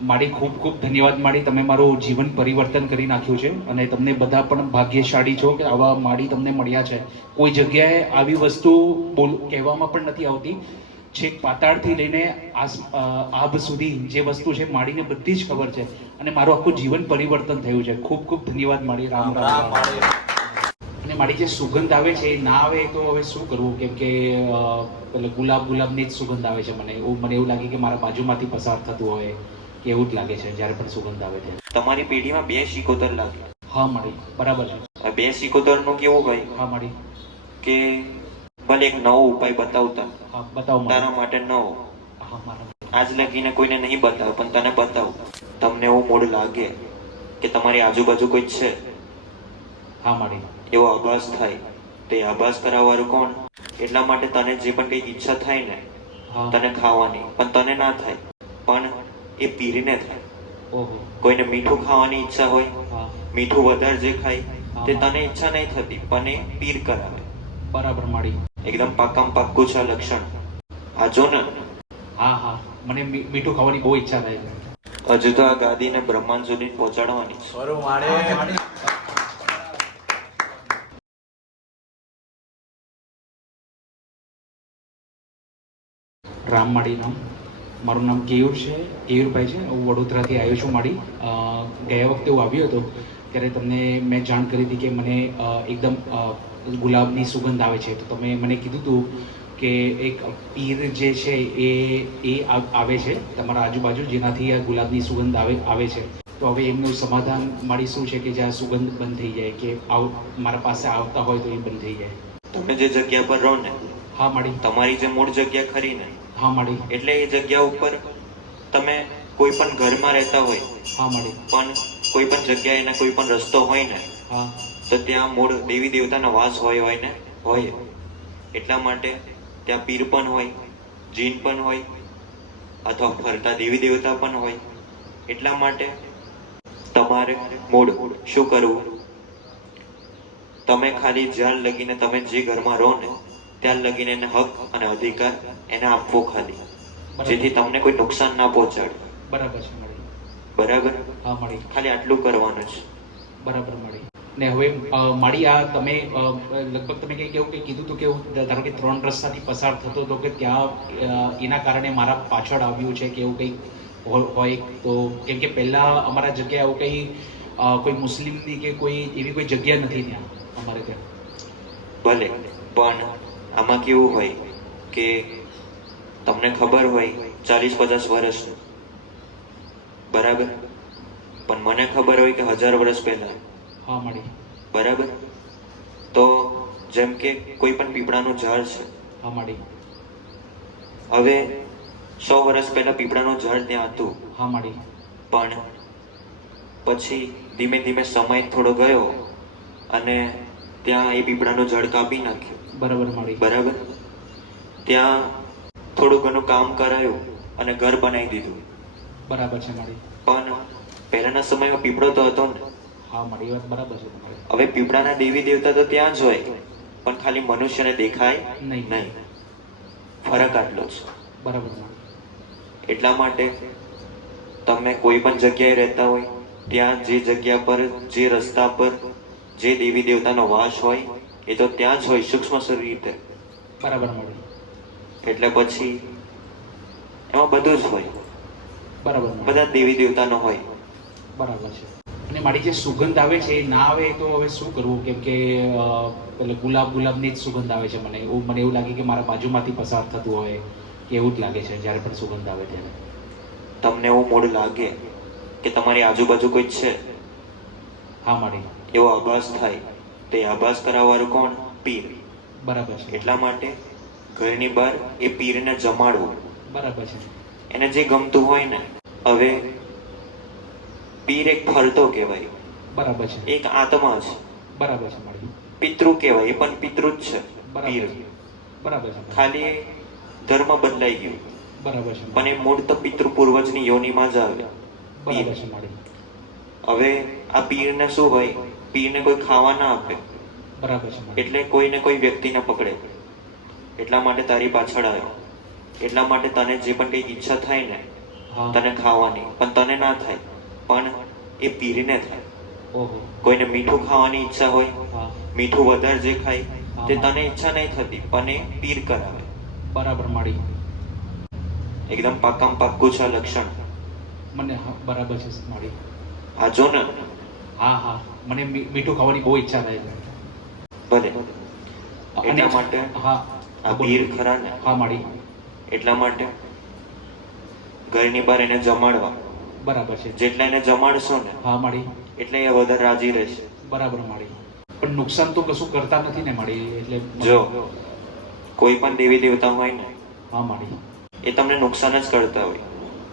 મારી ખૂબ ખૂબ ધન્યવાદ માડી તમે મારું જીવન પરિવર્તન કરી નાખ્યું છે અને તમને બધા પણ ભાગ્યશાળી છો કે આવા માડી તમને મળ્યા છે. કોઈ જગ્યાએ આવી વસ્તુ બોલ કહેવામાં પણ નથી આવતી. છેક પાતાળથી લઈને અ, સુધી જે વસ્તુ છે માડીને બધી જ ખબર છે. અને મારું આખું જીવન પરિવર્તન થયું છે. ખૂબ ખૂબ ધન્યવાદ માડી રામ રામ. અને મારી જે સુગંધ આવે છે એ ના આવે તો હવે શું કરવું? કેમ કે ગુલાબ ગુલાબની જ સુગંધ આવે છે મને. એવું મને એવું લાગે કે મારા બાજુમાંથી પસાર થતું હોય. એવું જ લાગે છે જ્યારે પણ સુગંધ આવે છે તમારી પેઢીમાં બે શીકોતર લાગી. હા મળી બરાબર છે. બે સિકોતરનું કેવું ભાઈ? હા મળી કે ભલે એક નવો ઉપાય બતાવતા. હા બતાવો તારા માટે નવો. હા મારા આજ લગીને કોઈને નહીં બતાવે પણ તને બતાવું. તમને એવું મૂડ લાગે કે તમારી આજુબાજુ કોઈ છે? હા મળી એવો આભાસ થાય. તે આભાસ કરાવવાનું કોણ? એટલા માટે તને જે પણ કઈ ઈચ્છા થાય ને તને ખાવાની. પણ તને ના થાય. પણ એ પીરીને થાય કોઈને મીઠું ખાવાની ઈચ્છા હોય મીઠું વધારે જે ખાય તે તને ઈચ્છા નહીં થતી પણ એ પીર કરાવે. બરાબર મળી એકદમ પાકમ પાક્કું છે લક્ષણ. આ જો ને. હા હા. મને મીઠું ખાવાની બહુ ઈચ્છા થાય છે. હજુ તો આ ગાદીને બ્રહ્માંડ સુધી પહોંચાડવાની છે. રામ માળી નામ. મારું નામ કેયુર છે કેયુરભાઈ છે. હું વડોદરાથી આવ્યો છું મારી. ગયા વખતે હું આવ્યો હતો ત્યારે તમને મેં જાણ કરી હતી કે મને એકદમ ગુલાબની સુગંધ આવે છે. તો તમે મને કીધું હતું કે એક પીર જે છે એ એ આવે છે તમારા આજુબાજુ જેનાથી આ ગુલાબની સુગંધ આવે આવે છે. તો હવે એમનું સમાધાન મારી શું છે કે જે આ સુગંધ બંધ થઈ જાય કે આવ મારા પાસે આવતા હોય તો એ બંધ થઈ જાય. તમે જે જગ્યા પર રહો ને હા મારી. તમારી જે મૂળ જગ્યા ખરી ને હા મળી. એટલે એ જગ્યા ઉપર તમે કોઈ પણ ઘરમાં રહેતા હોય હા મળી. પણ કોઈ પણ જગ્યાએ ને કોઈ પણ રસ્તો હોય ને હા. તો ત્યાં મૂળ દેવી દેવતાનો વાસ હોય હોય ને હોય. એટલા માટે ત્યાં પીર પણ હોય જીન પણ હોય અથવા ફરતા દેવી દેવતા પણ હોય. એટલા માટે તમારે મૂળ શું કરવું? તમે ખાલી જ્યાં લગીને તમે જે ઘરમાં રહો ને ત્યાં લગીને એને હક અને અધિકાર એને આપવો ખાલી. જેથી તમને કોઈ નુકસાન ના પહોંચાડે. બરાબર છે મળી. બરાબર? હા મળી. ખાલી આટલું કરવાનું છે બરાબર મળી. ને હવે મારી આ તમે લગભગ તમે કંઈક એવું કંઈ કીધું હતું કે હું ધારો કે ત્રણ રસ્તાથી પસાર થતો હતો કે ત્યાં એના કારણે મારા પાછળ આવ્યું છે કે એવું કંઈક હોય તો? કેમ કે પહેલાં અમારા જગ્યાએ એવું કંઈ કોઈ મુસ્લિમની કે કોઈ એવી કોઈ જગ્યા નથી ત્યાં અમારે ત્યાં ભલે પણ આમાં કેવું હોય કે તમને ખબર હોય ચાલીસ પચાસ વર્ષનું. બરાબર? પણ મને ખબર હોય કે હજાર વર્ષ પહેલા. હા મળી. બરાબર? તો જેમ કે કોઈ પણ પીપળાનું ઝાડ છે. હા મળી. હવે સો વર્ષ પહેલા પીપળાનું ઝાડ ત્યાં હતું. હા મળી. પણ પછી ધીમે ધીમે સમય થોડો ગયો અને ત્યાં એ પીપળાનું ઝાડ કાપી નાખ્યું. બરાબર મળી. બરાબર? ત્યાં થોડું ઘણું કામ કરાયું અને ઘર બનાવી દીધું. બરાબર છે મારી. પણ પહેલાના સમયમાં પીપળો તો હતો ને હા મારી વાત બરાબર છે તમારી. હવે પીપળાના દેવી દેવતા તો ત્યાં જ હોય પણ ખાલી મનુષ્યને દેખાય નહીં. નહીં. ફરક આટલો છે બરાબર એટલા માટે તમે કોઈ પણ જગ્યાએ રહેતા હોય ત્યાં જે જગ્યા પર જે રસ્તા પર જે દેવી દેવતાનો વાસ હોય એ તો ત્યાં જ હોય સૂક્ષ્મ રીતે બરાબર મળી એટલે પછી એમાં બધું જ હોય. બરાબર. બધા દેવી દેવતાનો હોય. બરાબર છે. અને મારી જે સુગંધ આવે છે એ ના આવે તો હવે શું કરવું? કેમ કે એટલે ગુલાબ ગુલાબની જ સુગંધ આવે છે મને. એવું મને એવું લાગે કે મારા બાજુમાંથી પસાર થતું હોય કે એવું જ લાગે છે જ્યારે પણ સુગંધ આવે ત્યારે. તમને એવું મૂડ લાગે કે તમારી આજુબાજુ કોઈ છે? હા મારી. એવો આભાસ થાય. તે આભાસ કરાવવાનું કોણ? પીર. બરાબર છે. એટલા માટે ઘરની બહાર એ પીરને જમાડવું. બરાબર છે. એને જે ગમતું હોય ને હવે પીર એક ફરતો કહેવાય. બરાબર છે. એક આત્મા છે બરાબર છે પિતૃ કહેવાય એ પણ પિતૃ જ છે પીર. બરાબર છે ખાલી ધર્મ બદલાઈ ગયું. બરાબર છે પણ એ મૂળ તો પિતૃ પૂર્વજની યોનિમાં જ આવે. બરાબર છે હવે આ પીરને શું હોય? પીરને કોઈ ખાવા ના આપે. બરાબર છે એટલે કોઈને કોઈ વ્યક્તિને પકડે. એટલા માટે તારી પાછળ આવ્યો. એટલા માટે તને જે પણ કંઈ ઈચ્છા થાય ને તને ખાવાની. પણ તને ના થાય પણ એ પીરીને થાય. ઓહો. કોઈને મીઠું ખાવાની ઈચ્છા હોય મીઠું વધારે જે ખાય તે તને ઈચ્છા નહીં થતી પણ એ પીર કરાવે. બરાબર મળી. એકદમ પાકામ પાક્કું છે લક્ષણ. મને હા, બરાબર છે મળી. આ જો ને. હા હા. મને મીઠું ખાવાની બહુ ઈચ્છા થાય છે. ભલે. એટલા માટે હા. આ પીર ખરા ને હા માડી એટલા માટે ઘરની બહાર એને જમાડવા. બરાબર છે. જેટલા એને જમાડશો ને હા માડી એટલે એ વધારે રાજી રહેશે. બરાબર માડી પણ નુકસાન તો કશું કરતા નથી ને માડી એટલે જો કોઈ પણ દેવી દેવતા હોય ને હા માડી એ તમને નુકસાન જ કરતા હોય.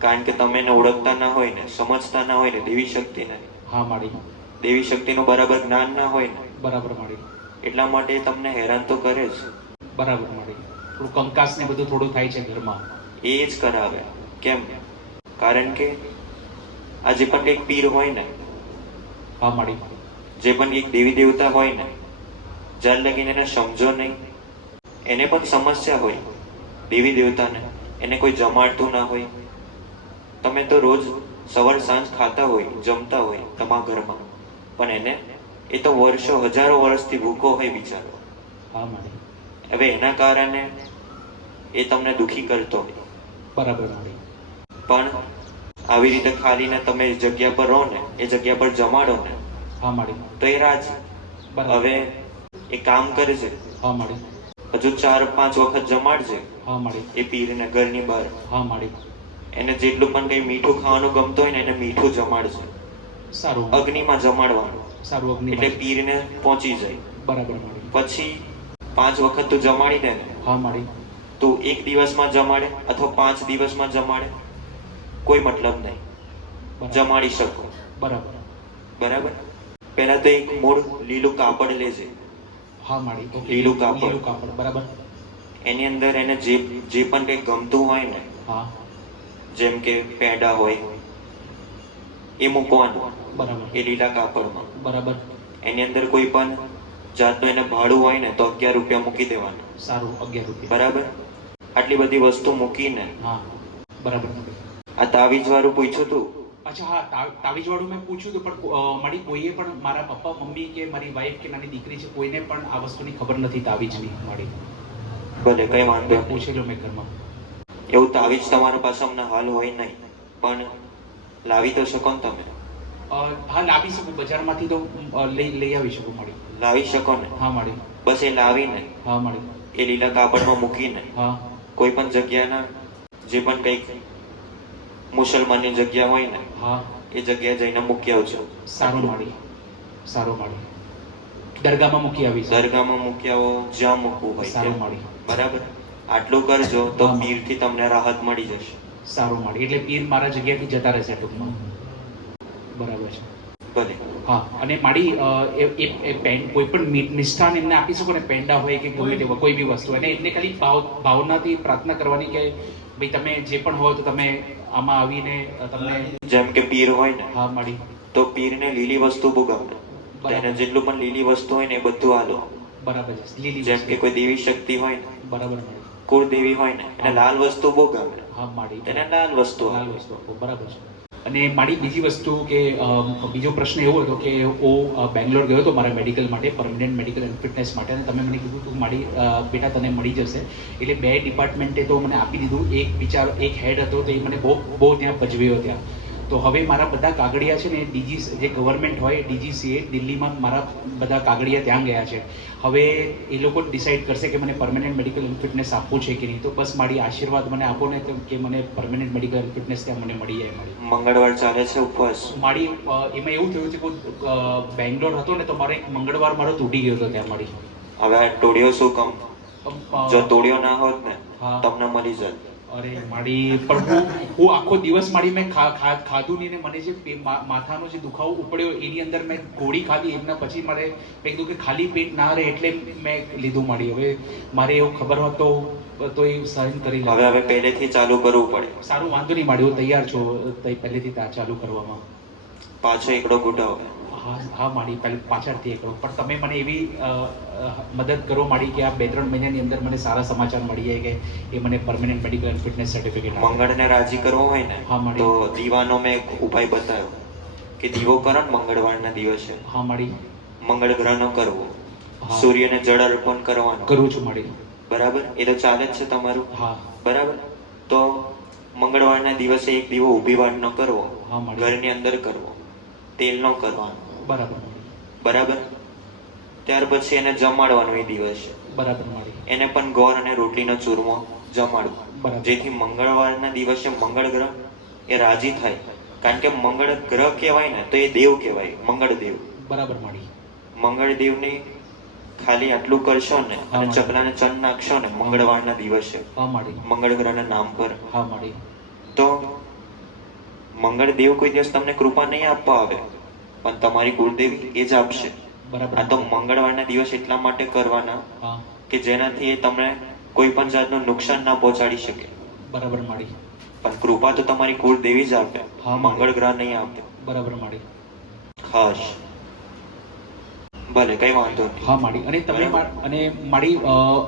કારણ કે તમે એને ઓળખતા ના હોય ને સમજતા ના હોય ને દેવી શક્તિને હા માડી દેવી શક્તિનું બરાબર જ્ઞાન ના હોય ને બરાબર માડી એટલા માટે તમને હેરાન તો કરે જ. બરાબર મળી. થોડું કંકાસ ને બધું થોડું થાય છે ઘરમાં. એ જ કરાવે. કેમ? કારણ કે આ જે પણ કંઈક પીર હોય ને. હા મળી. જે પણ એક દેવી દેવતા હોય ને જ્યાર લગીને એને સમજો નહીં. એને પણ સમસ્યા હોય. દેવી દેવતાને એને કોઈ જમાડતું ના હોય. તમે તો રોજ સવાર સાંજ ખાતા હોય જમતા હોય તમારા ઘરમાં. પણ એને એ તો વર્ષો હજારો વર્ષથી ભૂખો હોય બિચારો. હા હવે એના કારણે એ તમને દુખી કરતો હોય. બરાબર પણ આવી રીતે ખાલીને તમે જગ્યા પર રહો ને એ જગ્યા પર જમાડો ને હા માડી. તો એ રાજ. હવે એ કામ કરશે હા માડી. હજુ ચાર પાંચ વખત જમાડજે. હા માડી. એ પીરને ઘરની બહાર. હા માડી. એને જેટલું પણ કઈ મીઠું ખાવાનું ગમતું હોય ને એને મીઠું જમાડજે. સારું. અગ્નિમાં જમાડવાનું. સારું અગ્નિ એટલે પીરને પહોંચી જાય. બરાબર પછી પાંચ વખત તો જમાડી દે. ને હા માડી તો એક દિવસમાં જમાડે અથવા પાંચ દિવસમાં જમાડે? કોઈ મતલબ નહીં. જમાડી શકો. બરાબર. બરાબર? પહેલા તો એક મૂળ લીલું કાપડ લેજે. હા માડી ઓકે. લીલું કાપડ. લીલું કાપડ. બરાબર. એની અંદર એને જે જે પણ કંઈ ગમતું હોય ને હા. જેમ કે પેંડા હોય એ મૂકવાનું. બરાબર. એ લીલા કાપડમાં. બરાબર. એની અંદર કોઈ પણ જાતનું એને ભાડું હોય ને તો અગિયાર રૂપિયા મૂકી દેવાનું. સારું અગિયાર રૂપિયા. બરાબર? આટલી બધી વસ્તુ મૂકીને. હા બરાબર આ તાવીજ વાળું પૂછ્યું તું? અચ્છા હા તાવીજ વાળું મેં પૂછ્યું હતું પણ મારી કોઈએ પણ મારા પપ્પા મમ્મી કે મારી વાઈફ કે નાની દીકરી છે કોઈને પણ આ વસ્તુની ખબર નથી તાવીજની મારી. ભલે કઈ વાંધો પૂછેલું મેં ઘરમાં. એવું તાવીજ તમારા પાસે હમણાં હાલ હોય નહીં પણ લાવી તો શકો ને તમે. હા લાવી શકું બજારમાંથી તો લઈ લઈ આવી શકું મારી. લાવી શકો ને? હા મળી. બસ એ લાવીને હા મળી. એ લીલા કાપડમાં મૂકીને હા. કોઈ પણ જગ્યાના જે પણ કંઈક મુસલમાનની જગ્યા હોય ને હા. એ જગ્યાએ જઈને મૂકી આવજો. સારું મળી. સારું મળી. દરગાહમાં મૂકી આવી દરગાહમાં મૂકી આવો જ્યાં મૂકવું હોય સારું મળી. બરાબર? આટલું કરજો તો. પીરથી તમને રાહત મળી જશે. સારું મળી. એટલે પીર મારા જગ્યાથી જતા રહેશે ટૂંકમાં. બરાબર છે. હા અને મારી એ એ- એ પેન કોઈ પણ મી- એમને આપી શકો ને પેંડા હોય કે ગમે તેવા કોઈ બી વસ્તુ. અને એમને ખાલી ભાવ ભાવનાથી પ્રાર્થના કરવાની કે ભાઈ તમે જે પણ હોય તો તમે આમાં આવીને તમને જેમ કે પીર હોય ને હા મારી તો પીરને લીલી વસ્તુ બહુ ગમે. એને જેટલું પણ લીલી વસ્તુ હોય ને એ બધું હાલો. બરાબર છે લીલી જેમ કે કોઈ દેવી શક્તિ હોય ને બરાબર કુળ દેવી હોય ને એને લાલ વસ્તુ બહુ ગમે. હા માળી. તેને લાલ વસ્તુ લાલ વસ્તુ બરાબર છે. અને મારી બીજી વસ્તુ કે બીજો પ્રશ્ન એવો હતો કે, હું બેંગ્લોર ગયો હતો મારા મેડિકલ માટે, પરમનન્ટ મેડિકલ એન્ડ ફિટનેસ માટે, અને તમે મને કીધું તું મારી બેટા તને મળી જશે. એટલે બે ડિપાર્ટમેન્ટે તો મને આપી દીધું. એક વિચાર, એક હેડ હતો, તો એ મને બહુ બહુ ત્યાં ભજવ્યો ત્યાં. તો હવે મારા બધા કાગળિયા છે ને ડીજી જે ગવર્મેન્ટ હોય ડીજીસીએ દિલ્હીમાં મારા બધા કાગળિયા ત્યાં ગયા છે. હવે એ લોકો ડિસાઇડ કરશે કે મને પરમનન્ટ મેડિકલ ફિટનેસ આપવું છે કે નહીં. તો બસ મારી આશીર્વાદ મને આપો ને કે મને પરમનન્ટ મેડિકલ ફિટનેસ ત્યાં મને મળી જાય મારી. મંગળવાર ચાલે છે ઉપવાસ? મારી એમાં એવું થયું છે કે બેંગ્લોર હતો ને તો મારો એક મંગળવાર મારો તૂટી ગયો હતો ત્યાં મારી. હવે આ ટોળિયો શું કમ? જો તોડ્યો ના હોત ને. તમને મળી જાત. અરે મારી પણ હું હું આખો દિવસ મારી મેં ખાધું નહીં ને મને જે માથાનો જે દુખાવો ઉપડ્યો એની અંદર મેં ગોળી ખાધી એમના પછી મારે મેં કીધું કે ખાલી પેટ ના રહે એટલે મેં લીધું મારી. હવે મારે એવું ખબર હોત તો તો એ સહન કરી હવે હવે પહેલેથી ચાલુ કરવું પડે. સારું વાંધો નહીં હું તૈયાર છું તઈ પહેલેથી ચાલુ કરવામાં. પાછો એકડો ઘૂંટાવો હા હા માડી પહેલી પાછળથી એ પણ તમે મને એવી મદદ કરો માડી કે આ બે ત્રણ મહિનાની અંદર મને સારા સમાચાર મળી જાય કે એ મને permanent medical and fitness certificate મંગળને રાજી કરવો હોય ને હા, મળી. તો દીવાનો મેં એક ઉપાય બતાવ્યો કે દીવો કરો ને મંગળવારના દિવસે. હા માડી મંગળ ગ્રહનો કરવો સૂર્યને જળ અર્પણ કરવાનું. કરું છું માડી બરાબર? એ તો ચાલે જ છે તમારું. હા. બરાબર? તો મંગળવારના દિવસે એક દીવો ઊભી ન કરવો. ઘરની અંદર કરવો તેલ ન કરવાનો. બરાબર બરાબર? ત્યાર પછી એને જમાડવાનો એ દિવસે બરાબર એને પણ ગોળ અને રોટલીનો ચૂરમો જમાડવો. જેથી મંગળવારના દિવસે મંગળ ગ્રહ એ રાજી થાય. કારણ કે મંગળ ગ્રહ કહેવાય ને તો એ દેવ કહેવાય મંગળ દેવ. બરાબર મળી. મંગળ દેવની ખાલી આટલું કરશો ને અને. ચકલાને ચંદ નાખશો ને મંગળવારના દિવસે મંગળ ગ્રહના નામ પર. હા મળી. તો મંગળ દેવ કોઈ દિવસ તમને કૃપા નહીં આપવા આવે. પણ તમારી કુળદેવી એ જ આપશે. બરાબર. આ તો મંગળવારના દિવસ એટલા માટે કરવાના કે જેનાથી એ તમને કોઈ પણ જાતનું નુકસાન ના પહોંચાડી શકે. બરાબર માડી પણ કૃપા તો તમારી કુળદેવી જ આપે. હા, મંગળ ગ્રહ નહીં આપે. બરાબર માડી ખાસ ભલે કઈ વાંધો નહીં. હા માડી અને તમે અને મારી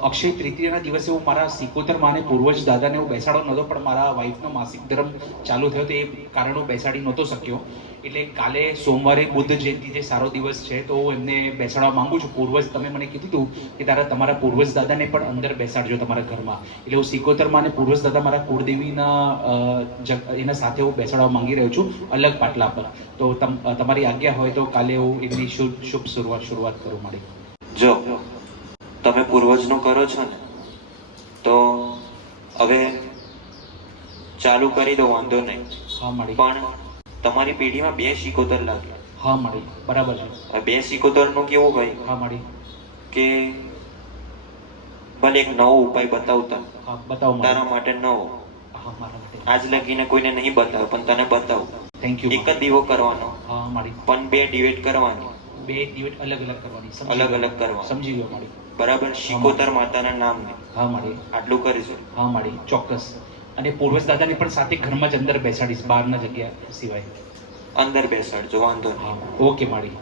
અક્ષય તૃતીયાના દિવસે હું મારા સિકોતર માને પૂર્વજ દાદાને હું બેસાડો નહોતો પણ મારા વાઈફનો માસિક ધર્મ ચાલુ થયો તો એ કારણે હું બેસાડી નહોતો શક્યો. એટલે કાલે સોમવારે બુદ્ધ જયંતિ જે સારો દિવસ છે તો એમને બેસાડવા માંગુ છું. પૂર્વજ તમે મને કીધું હતું કે તારા તમારા પૂર્વજ દાદાને પણ અંદર બેસાડજો તમારા ઘરમાં. એટલે હું સિકોતરમાં અને પૂર્વજ દાદા મારા કુળદેવીના એના સાથે હું બેસાડવા માંગી રહ્યો છું અલગ પાટલા પર. તો તમ- તમારી આજ્ઞા હોય તો કાલે હું એમની શુભ શુભ શરૂઆત શરૂઆત કરું મારી. જો તમે પૂર્વજનું કરો છો ને તો હવે ચાલુ કરી દો વાંધો નહીં. હા મળી પણ તમારી પેઢીમાં બે શિકોતર લાગ્યા હા મળી. બરાબર છે. બે બે શિકોતરનું કેવું ભાઈ હા મળી. કે ભલે એક નવો ઉપાય બતાવતા. હા બતાવો તારા માટે નવો. હા મારા માટે. આજ લગીને કોઈને નહીં બતાવ પણ તને બતાવું. થેન્ક યુ એક જ દીવો કરવાનો. હા મારી પણ બે ડિવેટ કરવાની. બે ડિવેટ અલગ અલગ કરવાની. અલગ અલગ કરવા. સમજી ગયો મારી બરાબર? શિકોતર માતાના નામ હા મારી આટલું કરીશું. હા મારી ચોક્કસ. અને પૂર્વજ દાદાને પણ સાથે ઘરમાં જ અંદર બેસાડીશ બહારના જગ્યા સિવાય. અંદર બેસાડજો વાંધો નહીં. ઓકે માડી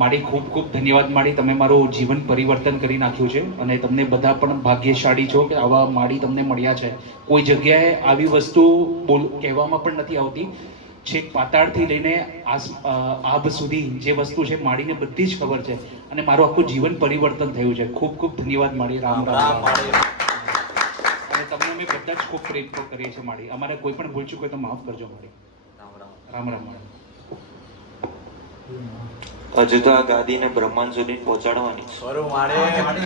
માડી ખૂબ ખૂબ ધન્યવાદ માડી તમે મારું જીવન પરિવર્તન કરી નાખ્યું છે અને તમને બધા પણ ભાગ્યશાળી છો કે આવા માડી તમને મળ્યા છે. કોઈ જગ્યાએ આવી વસ્તુ બોલ કહેવામાં પણ નથી આવતી. છેક પાતાળથી લઈને આસ આભ સુધી જે વસ્તુ છે માડીને બધી જ ખબર છે. અને મારું આખું જીવન પરિવર્તન થયું છે. ખૂબ ખૂબ ધન્યવાદ માડી રામ રામ અમે બધા જ ખૂબ પ્રેમ કરીએ છીએ માડી અમારે કોઈ પણ ભૂલ ચૂક હોય તો માફ કરજો માડી રામ રામ. માડી આ ગાદીને બ્રહ્માંડ સુધી પહોંચાડવાની. મારે